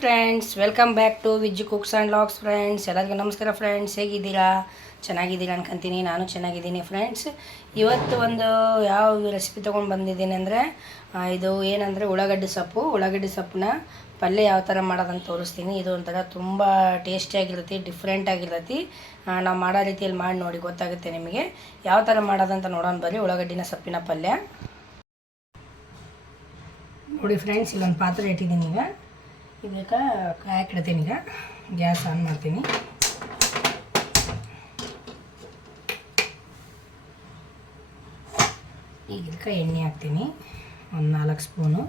Friends welcome back to Vij cooks and logs friends ಎಲ್ಲರಿಗೂ ನಮಸ್ಕಾರ friends ಹೇಗಿದ್ದೀರಾ? ಚೆನ್ನಾಗಿದ್ದೀರಾ ಅನ್ಕೊಂತೀನಿ. ನಾನು ಚೆನ್ನಾಗಿದ್ದೀನಿ ಫ್ರೆಂಡ್ಸ್ ಇವತ್ತು ಒಂದು ಯಾವ ರೆಸಿಪಿ ತೊಗೊಂಡು ಬಂದಿದ್ದೀನಿ ಅಂದರೆ ಇದು ಏನಂದರೆ ಉಳ್ಳಾಗಡ್ಡೆ ಸೊಪ್ಪು. ಉಳ್ಳಾಗಡ್ಡೆ ಸೊಪ್ಪನ್ನ ಪಲ್ಯ ಯಾವ ಥರ ಮಾಡೋದಂತ ತೋರಿಸ್ತೀನಿ. ಇದು ಒಂಥರ ತುಂಬ ಟೇಸ್ಟಿಯಾಗಿರ್ತೈತಿ ಡಿಫ್ರೆಂಟ್ ಆಗಿರ್ತೈತಿ. ನಾವು ಮಾಡೋ ರೀತಿಯಲ್ಲಿ ಮಾಡಿ ನೋಡಿ, ಗೊತ್ತಾಗುತ್ತೆ ನಿಮಗೆ. ಯಾವ ಥರ ಮಾಡೋದಂತ ನೋಡೋಣ ಬರ್ರಿ, ಉಳ್ಳಾಗಡ್ಡಿನ ಸೊಪ್ಪಿನ ಪಲ್ಯ. ನೋಡಿ ಫ್ರೆಂಡ್ಸ್ ಇಲ್ಲೊಂದು ಪಾತ್ರೆ ಇಟ್ಟಿದ್ದೀನಿ ಈಗ. ಇದಕ್ಕೆ ಕಾಯಕಿಡ್ತೀನಿ ಈಗ. ಗ್ಯಾಸ್ ಆನ್ ಮಾಡ್ತೀನಿ. ಈಗ ಇದಕ್ಕೆ ಎಣ್ಣೆ ಹಾಕ್ತೀನಿ. ಒಂದು ನಾಲ್ಕು ಸ್ಪೂನು.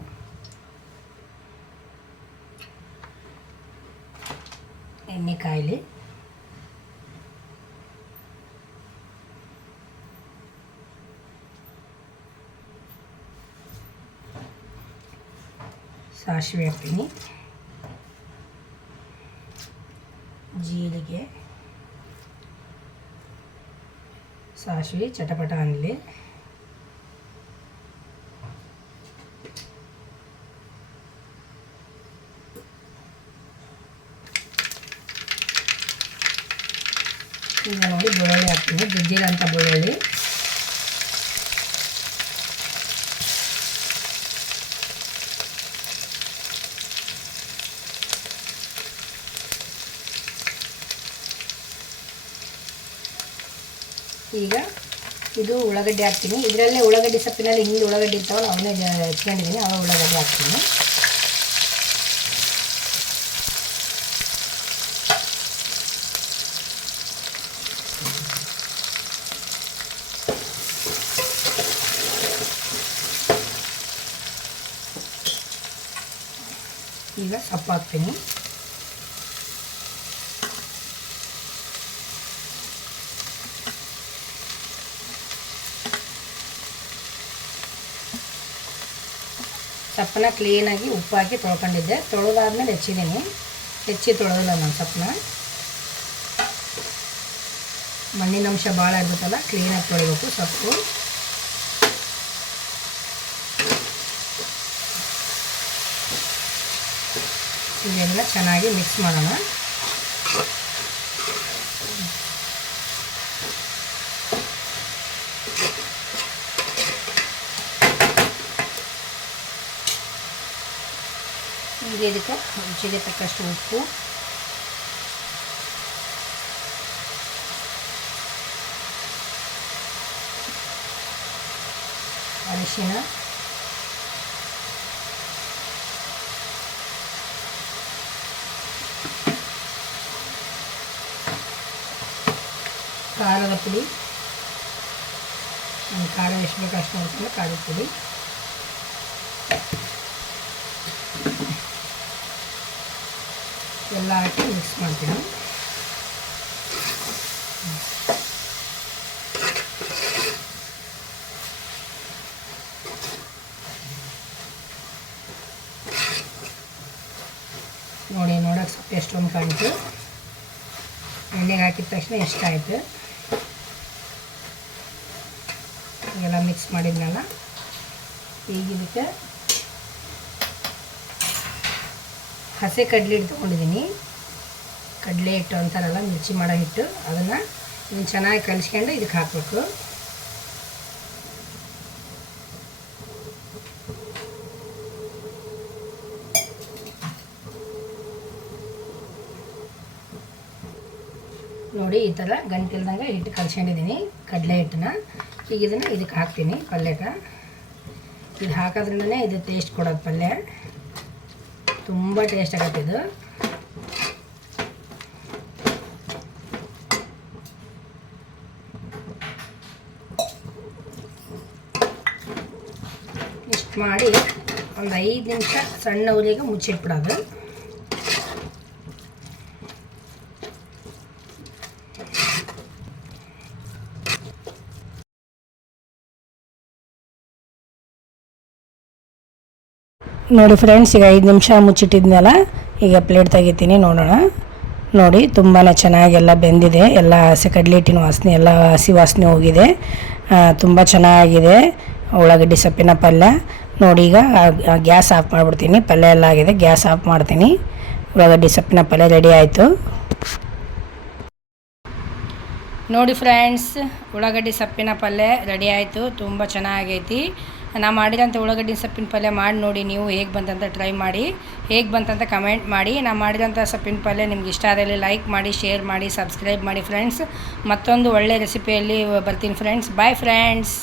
ಎಣ್ಣೆ ಕಾಯಿಲಿ. ಸಾಸಿವೆ ಹಾಕ್ತೀನಿ. ಜೀರಿಗೆ ಸಾಸಿವೆ ಚಟಪಟ ಅನ್ನಲಿ ಈಗ ನೋಡಿ ಬೆಳ್ಳುಳ್ಳಿ ಹಾಕ್ತೀನಿ. ಜಜ್ಜಿರೋಂಥ ಬೆಳ್ಳುಳ್ಳಿ. ಈಗ ಇದು ಉಳ್ಳಾಗಡ್ಡಿ ಹಾಕ್ತೀನಿ. ಇದರಲ್ಲೇ ಉಳ್ಳಾಗಡ್ಡಿ ಸೊಪ್ಪಿನಲ್ಲಿ ಹಿಂದೆ ಉಳ್ಳಾಗಡ್ಡಿ ಇರ್ತಾವಲ್ಲ, ಅವನ್ನೇ ಹಚ್ಕೊಂಡಿದ್ದೀನಿ ಅವ ಉಳ್ಳಾಗಡ್ಡಿ ಹಾಕ್ತೀನಿ. ಈಗ ಸೊಪ್ಪು ಹಾಕ್ತೀನಿ. ಸಪ್ಪನ್ನ ಕ್ಲೀನಾಗಿ ಉಪ್ಪು ಹಾಕಿ ತೊಳ್ಕೊಂಡಿದ್ದೆ. ತೊಳೆದಾದ್ಮೇಲೆ ಹೆಚ್ಚಿದ್ದೀನಿ. ಹೆಚ್ಚಿ ತೊಳೆದಿಲ್ಲ ನಾನು ಸೊಪ್ಪನ್ನ. ಮಣ್ಣಿನ ಅಂಶ ಭಾಳ ಇರ್ಬೇಕಲ್ಲ ಕ್ಲೀನಾಗಿ ತೊಳಿಬೇಕು ಸೊಪ್ಪು. ಇದೆಲ್ಲ ಚೆನ್ನಾಗಿ ಮಿಕ್ಸ್ ಮಾಡೋಣ. ಈಗ ಇದಕ್ಕೆ ರುಚಿಗೆ ತಕ್ಕಷ್ಟು ಉಪ್ಪು ಅರಿಶಿನ ಖಾರದ ಪುಡಿ ನಾನು ಖಾರ ಎಷ್ಟು ಬೇಕು ಅಷ್ಟು ನೋಡ್ಕೊಂಡು ಖಾರದ ಪುಡಿ ಎಲ್ಲ ಹಾಕಿ ಮಿಕ್ಸ್ ಮಾಡ್ತೀನಿ. ನೋಡಿ, ನೋಡೋಕೆ ಸ್ವಲ್ಪ ಎಷ್ಟೊಂದು ಕಾಣಿತು. ಎಣ್ಣೆಗೆ ಹಾಕಿದ ತಕ್ಷಣ ಎಷ್ಟಾಯಿತು ಎಲ್ಲ ಮಿಕ್ಸ್ ಮಾಡಿದ್ನಲ್ಲ. ಈಗ ಹಸೆ ಕಡಲೆ ಹಿಟ್ಟು ತೊಗೊಂಡಿದ್ದೀನಿ. ಕಡಲೆ ಹಿಟ್ಟು ಅಂತಾರಲ್ಲ, ಮಿರ್ಚಿ ಮಾಡೋ ಹಿಟ್ಟು. ಅದನ್ನು ಚೆನ್ನಾಗಿ ಕಲಿಸ್ಕೊಂಡು ಇದಕ್ಕೆ ಹಾಕಬೇಕು. ನೋಡಿ, ಈ ಥರ ಗಂಟಿಲ್ದಂಗೆ ಹಿಟ್ಟು ಕಲ್ಸ್ಕೊಂಡಿದ್ದೀನಿ, ಕಡಲೆ ಹಿಟ್ಟನ್ನ. ಈಗ ಇದನ್ನು ಇದಕ್ಕೆ ಹಾಕ್ತೀನಿ ಪಲ್ಯಕ್ಕೆ ಇದು ಹಾಕೋದ್ರಿಂದನೇ ಇದು ಟೇಸ್ಟ್ ಕೊಡೋದು ಪಲ್ಯ. ತುಂಬ ಟೇಸ್ಟ್ ಆಗತ್ತೆ ಇದು. ಇಷ್ಟು ಮಾಡಿ ಒಂದು ಐದು ನಿಮಿಷ ಸಣ್ಣ ಉರಿಗೆ ಮುಚ್ಚಿಟ್ಬಿಡೋದು. ನೋಡಿ ಫ್ರೆಂಡ್ಸ್ ಈಗ ಐದು ನಿಮಿಷ ಮುಚ್ಚಿಟ್ಟಿದ್ನಲ್ಲ, ಈಗ ಪ್ಲೇಟ್ ತೆಗಿತೀನಿ, ನೋಡೋಣ. ನೋಡಿ ತುಂಬಾ ಚೆನ್ನಾಗೆಲ್ಲ ಬೆಂದಿದೆ. ಎಲ್ಲ ಹಸಿ ಕಡಲೆ ಹಿಟ್ಟಿನ ವಾಸನೆ, ಎಲ್ಲ ಹಸಿ ವಾಸನೆ ಹೋಗಿದೆ. ತುಂಬ ಚೆನ್ನಾಗಿದೆ. ಉಳ್ಳಾಗಡ್ಡಿ ಸೊಪ್ಪಿನ ಪಲ್ಯ. ನೋಡಿ, ಈಗ ಗ್ಯಾಸ್ ಆಫ್ ಮಾಡಿಬಿಡ್ತೀನಿ. ಪಲ್ಯ ಎಲ್ಲ ಆಗಿದೆ, ಗ್ಯಾಸ್ ಆಫ್ ಮಾಡ್ತೀನಿ. ಉಳ್ಳಾಗಡ್ಡಿ ಸೊಪ್ಪಿನ ಪಲ್ಯ ರೆಡಿ ಆಯಿತು. ನೋಡಿ ಫ್ರೆಂಡ್ಸ್ ಉಳ್ಳಾಗಡ್ಡಿ ಸೊಪ್ಪಿನ ಪಲ್ಯ ರೆಡಿ ಆಯಿತು. ತುಂಬ ಚೆನ್ನಾಗೈತಿ. ನಾ ಮಾಡಿದಂಥ ಉಳ್ಳಾಗಡ್ಡಿ ಸೊಪ್ಪಿನ ಪಲ್ಯ ಮಾಡಿ ನೋಡಿ ನೀವು ಹೇಗೆ ಬಂತಂತ ಟ್ರೈ ಮಾಡಿ, ಹೇಗೆ ಬಂತಂತ ಕಮೆಂಟ್ ಮಾಡಿ. ನಾ ಮಾಡಿದಂಥ ಸೊಪ್ಪಿನ ಪಲ್ಯ ನಿಮ್ಗೆ ಇಷ್ಟ ಆದಲ್ಲಿ ಲೈಕ್ ಮಾಡಿ ಶೇರ್ ಮಾಡಿ ಸಬ್ಸ್ಕ್ರೈಬ್ ಮಾಡಿ ಫ್ರೆಂಡ್ಸ್ ಮತ್ತೊಂದು ಒಳ್ಳೆ ರೆಸಿಪಿಯಲ್ಲಿ ಬರ್ತೀನಿ ಫ್ರೆಂಡ್ಸ್ ಬಾಯ್ ಫ್ರೆಂಡ್ಸ್